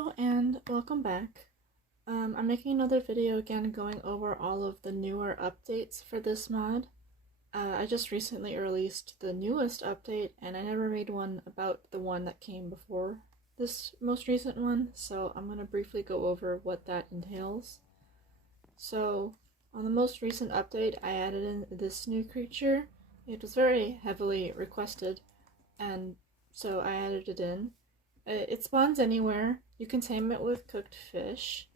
Hello and welcome back. I'm making another video again going over all of the newer updates for this mod. I just recently released the newest update and I never made one about the one that came before this most recent one, so I'm going to briefly go over what that entails. So on the most recent update I added in this new creature. It was very heavily requested and so I added it in. It spawns anywhere. You can tame it with cooked fish,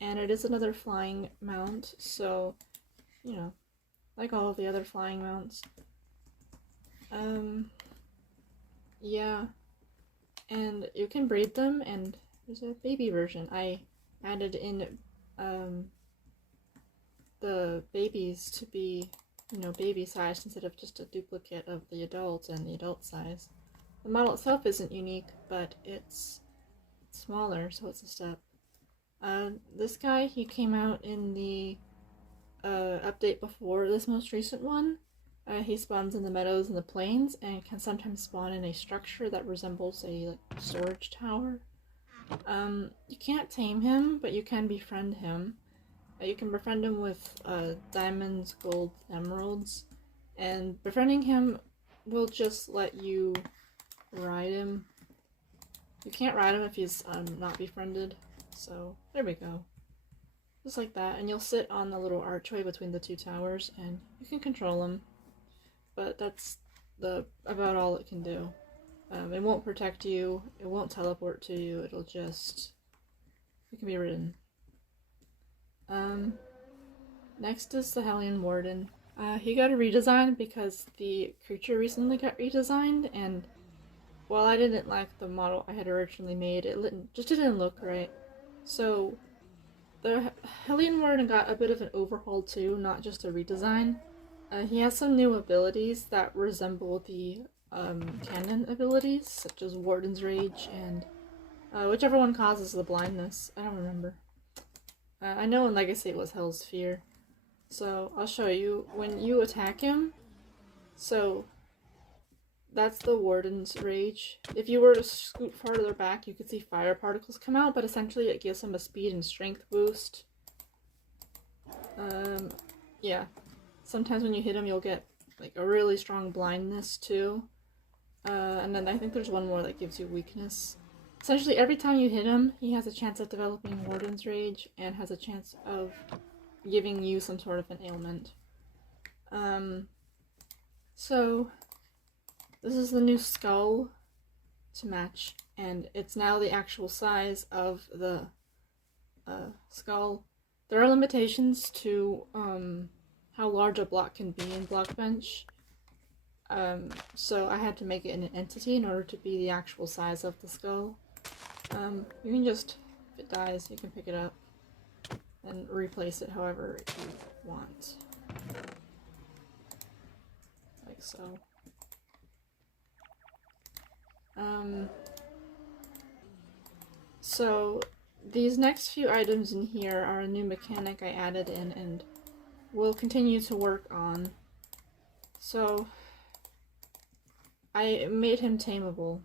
and it is another flying mount, so, you know, like all of the other flying mounts. Yeah, and you can breed them, and there's a baby version. I added in, the babies to be, baby sized instead of just a duplicate of the adult and the adult size. The model itself isn't unique, but it's smaller, so it's a step. This guy, he came out in the update before this most recent one. He spawns in the meadows and the plains, and can sometimes spawn in a structure that resembles a storage tower. You can't tame him, but you can befriend him. You can befriend him with diamonds, gold, emeralds, and befriending him will just let you ride him. You can't ride him if he's not befriended, so there we go. Just like that, and you'll sit on the little archway between the two towers and you can control him, but that's about all it can do. It won't protect you, it won't teleport to you, it can be ridden. Next is the Hellion Warden. He got a redesign because the creature recently got redesigned, and while I didn't like the model I had originally made, it just didn't look right. So the Hellion Warden got a bit of an overhaul too, not just a redesign. He has some new abilities that resemble the canon abilities, such as Warden's Rage and whichever one causes the blindness. I don't remember. I know in Legacy it was Hell's Fear. So I'll show you. When you attack him, so that's the Warden's Rage. If you were to scoot farther back, you could see fire particles come out, but essentially it gives him a speed and strength boost. Yeah. Sometimes when you hit him, you'll get like a really strong blindness too. And then I think there's one more that gives you weakness. Essentially, every time you hit him, he has a chance of developing Warden's Rage and has a chance of giving you some sort of an ailment. So this is the new skull to match, and it's now the actual size of the skull. There are limitations to how large a block can be in Blockbench, so I had to make it an entity in order to be the actual size of the skull. You can just, if it dies, you can pick it up and replace it however you want. Like so. So these next few items in here are a new mechanic I added in and will continue to work on. So I made him tameable.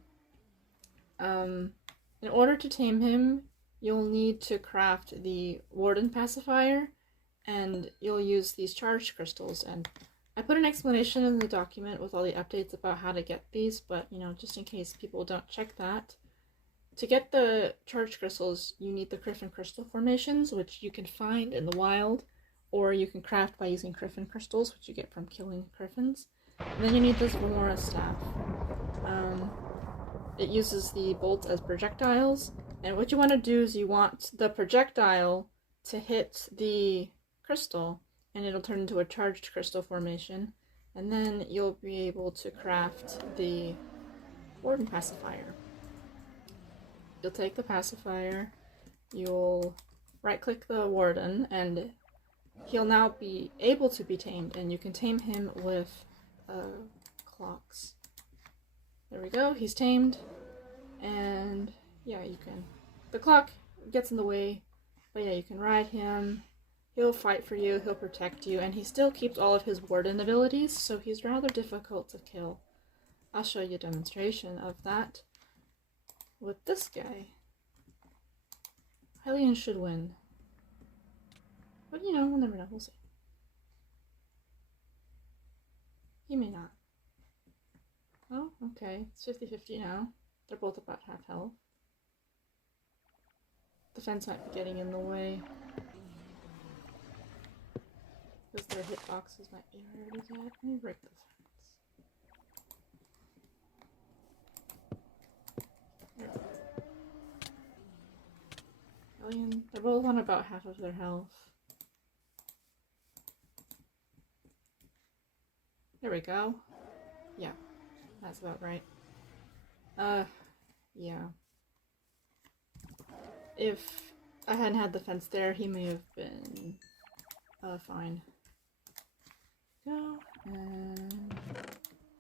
In order to tame him, you'll need to craft the Warden pacifier, and you'll use these charged crystals, and I put an explanation in the document with all the updates about how to get these, but just in case people don't check that. To get the charged crystals, you need the Griffin crystal formations, which you can find in the wild, or you can craft by using Griffin crystals, which you get from killing griffins. And then you need this Remora staff. It uses the bolts as projectiles, and what you want to do is you want the projectile to hit the crystal, and it'll turn into a charged crystal formation, and then you'll be able to craft the Warden pacifier. You'll take the pacifier, you'll right-click the Warden, and he'll now be able to be tamed, and you can tame him with clocks. There we go, he's tamed, and yeah, you can. The clock gets in the way, but yeah, you can ride him, he'll fight for you, he'll protect you, and he still keeps all of his Warden abilities, so he's rather difficult to kill. I'll show you a demonstration of that with this guy. Hellion should win. But you know, we'll never know. We'll see. He may not. Oh, okay. It's 50-50 now. They're both about half health. The fence might be getting in the way. Because their hitboxes might be harder to get. Let me break the fence. There we go. Hellion, they're both on about half of their health. There we go. Yeah, that's about right. Yeah. If I hadn't had the fence there, he may have been, fine. Go, and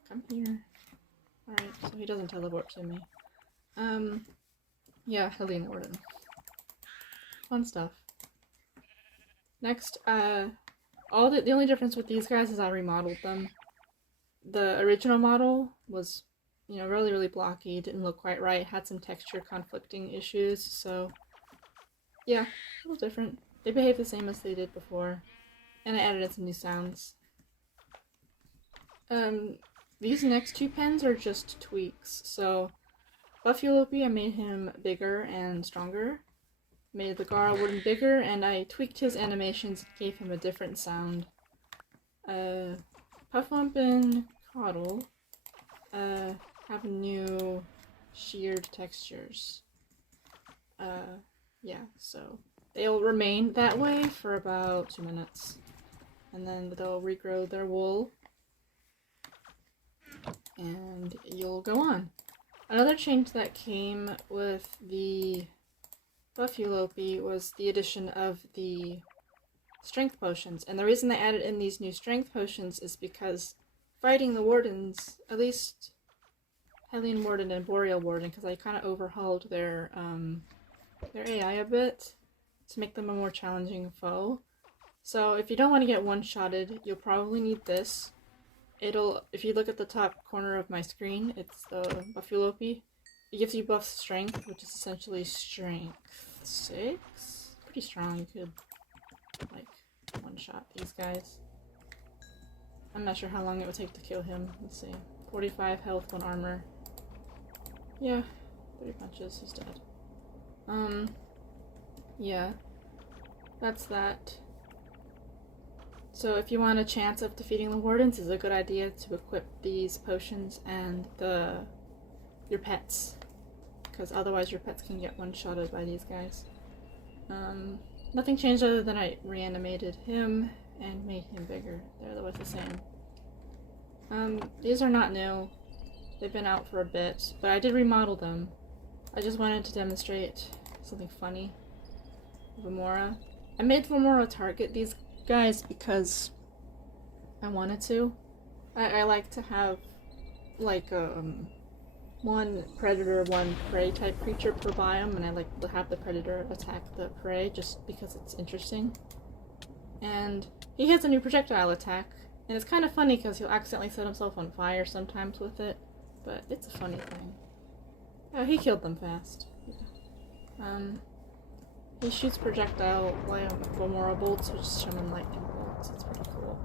come here. Alright, so he doesn't teleport to me. Yeah, Hellion Warden. Fun stuff. Next, the only difference with these guys is I remodeled them. The original model was, you know, really, really blocky, didn't look quite right, had some texture conflicting issues, so yeah, a little different. They behave the same as they did before, and I added in some new sounds. These next two pens are just tweaks, so Befriending, I made him bigger and stronger, made the Boreal Warden bigger, and I tweaked his animations and gave him a different sound. Puffwump and Coddle have new sheared textures. Yeah, so they'll remain that way for about 2 minutes. And then they'll regrow their wool. And you'll go on. Another change that came with the Befriending was the addition of the strength potions, and the reason they added in these new strength potions is because fighting the wardens, at least Hellion Warden and Boreal Warden, because I kind of overhauled their AI a bit to make them a more challenging foe. So if you don't want to get one-shotted, you'll probably need this. If you look at the top corner of my screen, it's the Befriending. It gives you buff strength, which is essentially strength 6. Pretty strong. You could like one-shot these guys. I'm not sure how long it would take to kill him. Let's see. 45 health, 1 armor. Yeah, 3 punches, he's dead. Yeah. That's that. So if you want a chance of defeating the wardens, it's a good idea to equip these potions and your pets. Because otherwise your pets can get one-shotted by these guys. Nothing changed other than I reanimated him and made him bigger. They're otherwise the same. These are not new. They've been out for a bit, but I did remodel them. I just wanted to demonstrate something funny. Vamora. I made Vamora target these guys because I wanted to. I like to have like one predator, one prey type creature per biome, and I like to have the predator attack the prey just because it's interesting. And he has a new projectile attack, and it's kind of funny because he'll accidentally set himself on fire sometimes with it, but it's a funny thing. Oh, he killed them fast. Yeah. He shoots projectile Vamora bolts, which summon lightning bolts. It's pretty cool.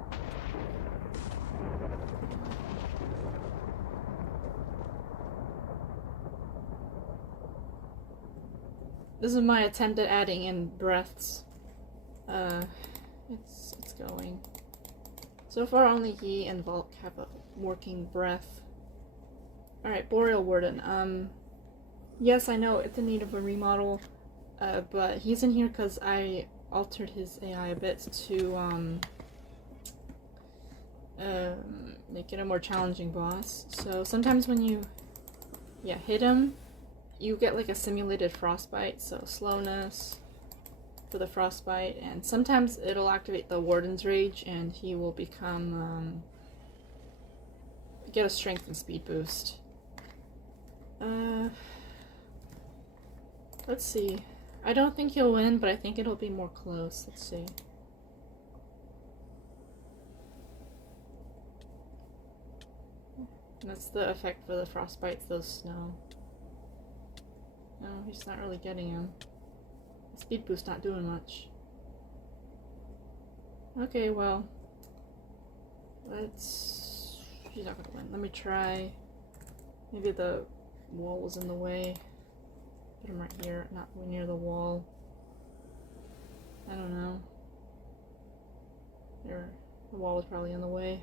This is my attempt at adding in breaths. It's going. So far, only he and Volk have a working breath. Alright, Boreal Warden. Yes, I know it's in need of a remodel, but he's in here because I altered his AI a bit to, make it a more challenging boss. So sometimes when you, hit him, you get like a simulated frostbite, so slowness for the frostbite, and sometimes it'll activate the Warden's Rage and he will become, get a strength and speed boost. Let's see. I don't think he'll win, but I think it'll be more close. Let's see. That's the effect for the frostbites, those snow. No, he's not really getting him. speed boost not doing much. Okay, well, she's not gonna win. Let me try. Maybe the wall was in the way. Put him right here, not near the wall. I don't know. There, the wall was probably in the way.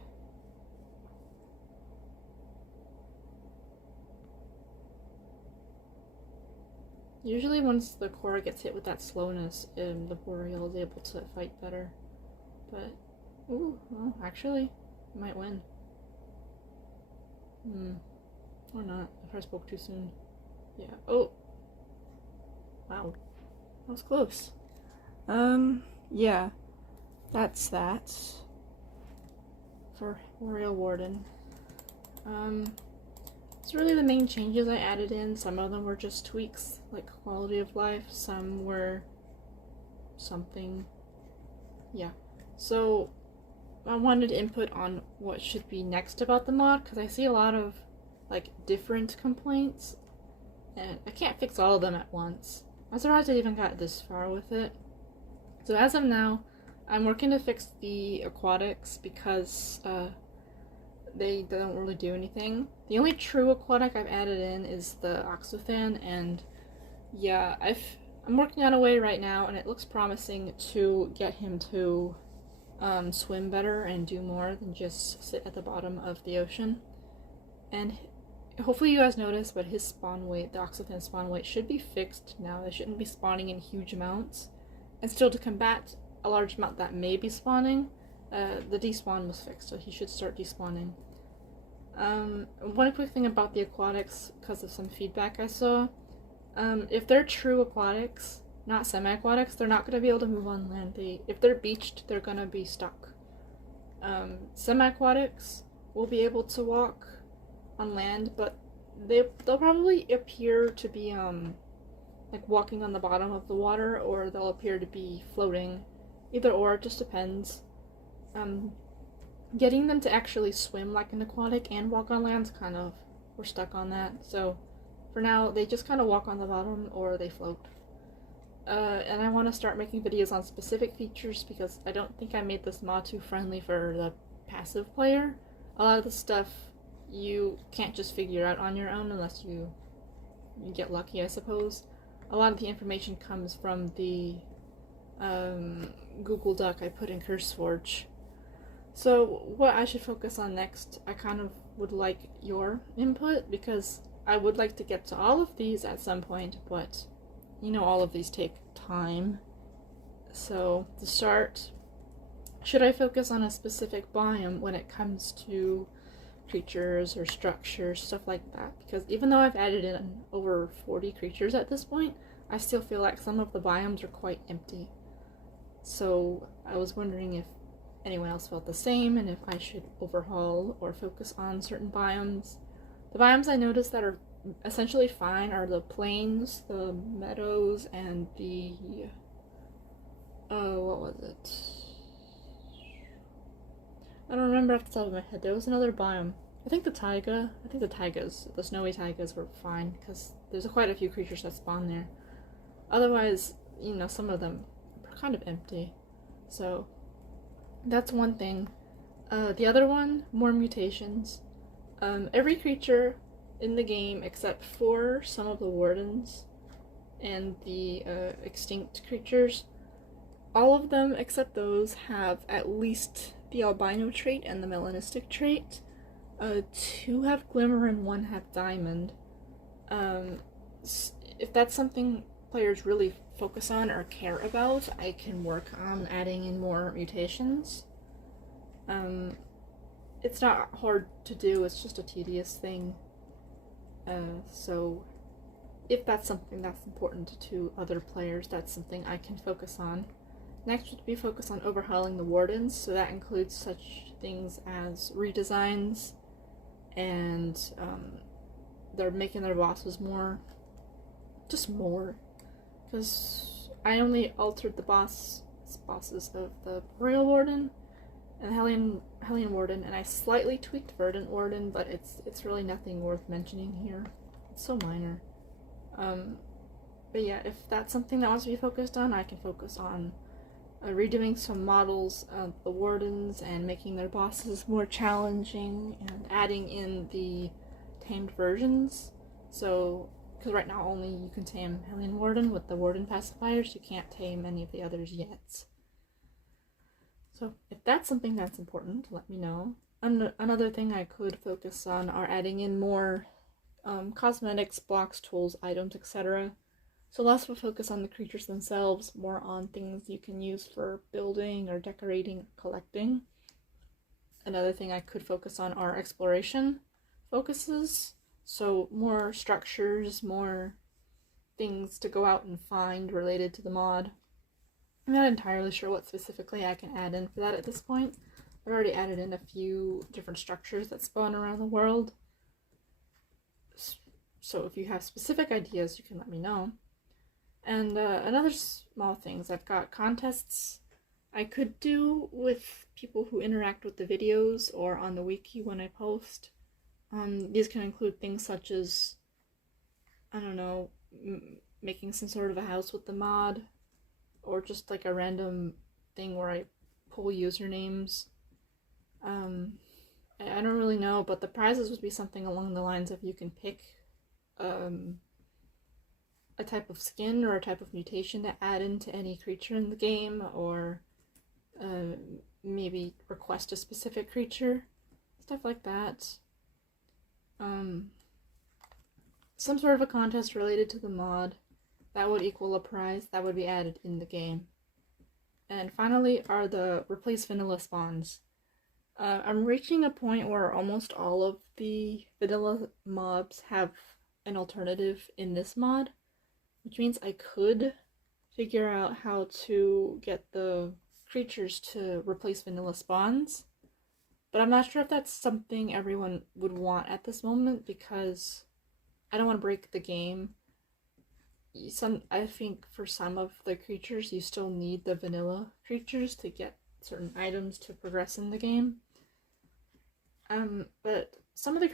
Usually once the core gets hit with that slowness, the Boreal is able to fight better. But, ooh, well, actually, I might win. Or not, if I spoke too soon. Yeah, oh! Wow, that was close. Yeah, that's that. For Hellion Warden. It's really the main changes I added in. Some of them were just tweaks, like quality of life. Some were something. Yeah. So I wanted input on what should be next about the mod, because I see a lot of like different complaints, and I can't fix all of them at once. I'm surprised I even got this far with it. So as of now, I'm working to fix the aquatics because they don't really do anything. The only true aquatic I've added in is the Oxothan, and yeah, I'm working on a way right now, and it looks promising to get him to swim better and do more than just sit at the bottom of the ocean. And hopefully you guys notice, but his spawn weight, the Oxothan spawn weight, should be fixed now. They shouldn't be spawning in huge amounts. And still, to combat a large amount that may be spawning, the despawn was fixed, so he should start despawning. One quick thing about the aquatics, because of some feedback I saw, if they're true aquatics, not semi-aquatics, they're not going to be able to move on land. If they're beached, they're going to be stuck. Semi-aquatics will be able to walk on land, but they'll probably appear to be like walking on the bottom of the water, or they'll appear to be floating. Either or, it just depends. Getting them to actually swim like an aquatic and walk on land's kind of, we're stuck on that. So for now, they just kind of walk on the bottom or they float. And I want to start making videos on specific features, because I don't think I made this mod too friendly for the passive player. A lot of the stuff you can't just figure out on your own unless you get lucky, I suppose. A lot of the information comes from the Google Doc I put in Curseforge. So what I should focus on next, I kind of would like your input, because I would like to get to all of these at some point, but you know, all of these take time. So to start, should I focus on a specific biome when it comes to creatures or structures, stuff like that? Because even though I've added in over 40 creatures at this point, I still feel like some of the biomes are quite empty. So I was wondering if anyone else felt the same, and if I should overhaul or focus on certain biomes. The biomes I noticed that are essentially fine are the plains, the meadows, and the what was it? I don't remember off the top of my head. There was another biome. I think the taigas, the snowy taigas were fine, because there's quite a few creatures that spawn there. Otherwise, you know, some of them are kind of empty. So that's one thing. The other one, more mutations. Every creature in the game, except for some of the wardens and the extinct creatures, all of them except those have at least the albino trait and the melanistic trait. 2 have glimmer and 1 have diamond. If that's something players really focus on or care about, I can work on adding in more mutations. It's not hard to do, it's just a tedious thing. So if that's something that's important to other players, that's something I can focus on. Next would be focus on overhauling the wardens, so that includes such things as redesigns, and they're making their bosses more, because I only altered the bosses of the Boreal Warden and Hellion Warden, and I slightly tweaked Verdant Warden, but it's really nothing worth mentioning here. It's so minor. But yeah, if that's something that wants to be focused on, I can focus on redoing some models of the wardens and making their bosses more challenging and adding in the tamed versions. So, because right now only you can tame Hellion Warden with the Warden pacifiers, you can't tame any of the others yet. So if that's something that's important, let me know. Another thing I could focus on are adding in more cosmetics, blocks, tools, items, etc. So less of a focus on the creatures themselves, more on things you can use for building or decorating or collecting. Another thing I could focus on are exploration focuses. So more structures, more things to go out and find related to the mod. I'm not entirely sure what specifically I can add in for that at this point. I've already added in a few different structures that spawn around the world. So if you have specific ideas, you can let me know. And another small things, I've got contests I could do with people who interact with the videos or on the wiki when I post. These can include things such as, I don't know, making some sort of a house with the mod, or just like a random thing where I pull usernames. I don't really know, but the prizes would be something along the lines of you can pick a type of skin or a type of mutation to add into any creature in the game, or maybe request a specific creature, stuff like that. Some sort of a contest related to the mod that would equal a prize that would be added in the game. And finally are the replace vanilla spawns. I'm reaching a point where almost all of the vanilla mobs have an alternative in this mod, which means I could figure out how to get the creatures to replace vanilla spawns, but I'm not sure if that's something everyone would want at this moment, because I don't want to break the game. I think for some of the creatures you still need the vanilla creatures to get certain items to progress in the game. But some of the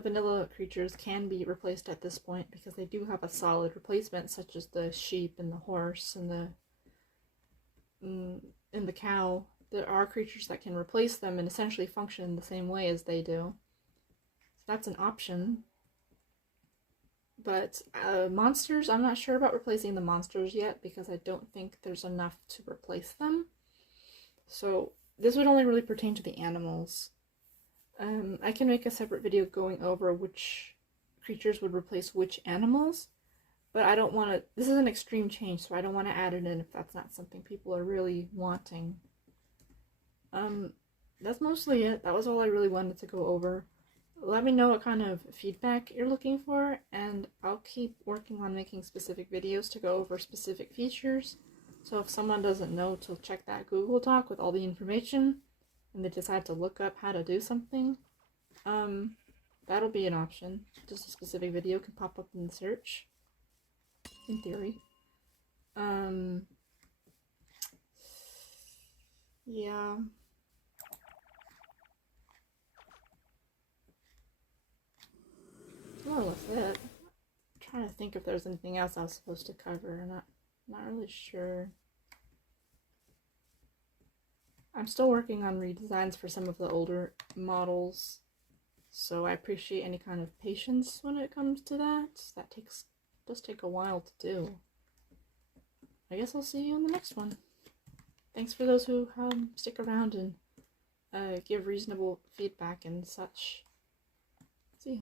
vanilla creatures can be replaced at this point because they do have a solid replacement, such as the sheep and the horse and the cow. There are creatures that can replace them and essentially function the same way as they do. So that's an option. But monsters, I'm not sure about replacing the monsters yet because I don't think there's enough to replace them. So this would only really pertain to the animals. I can make a separate video going over which creatures would replace which animals, but I don't want to, this is an extreme change, so I don't want to add it in if that's not something people are really wanting. That's mostly it. That was all I really wanted to go over. Let me know what kind of feedback you're looking for, and I'll keep working on making specific videos to go over specific features. So if someone doesn't know to check that Google Doc with all the information, and they decide to look up how to do something, that'll be an option. Just a specific video can pop up in the search, in theory. Yeah. More or less it. I'm trying to think if there's anything else I was supposed to cover. Not really sure. I'm still working on redesigns for some of the older models, so I appreciate any kind of patience when it comes to that. That does take a while to do. I guess I'll see you in the next one. Thanks for those who stick around and give reasonable feedback and such.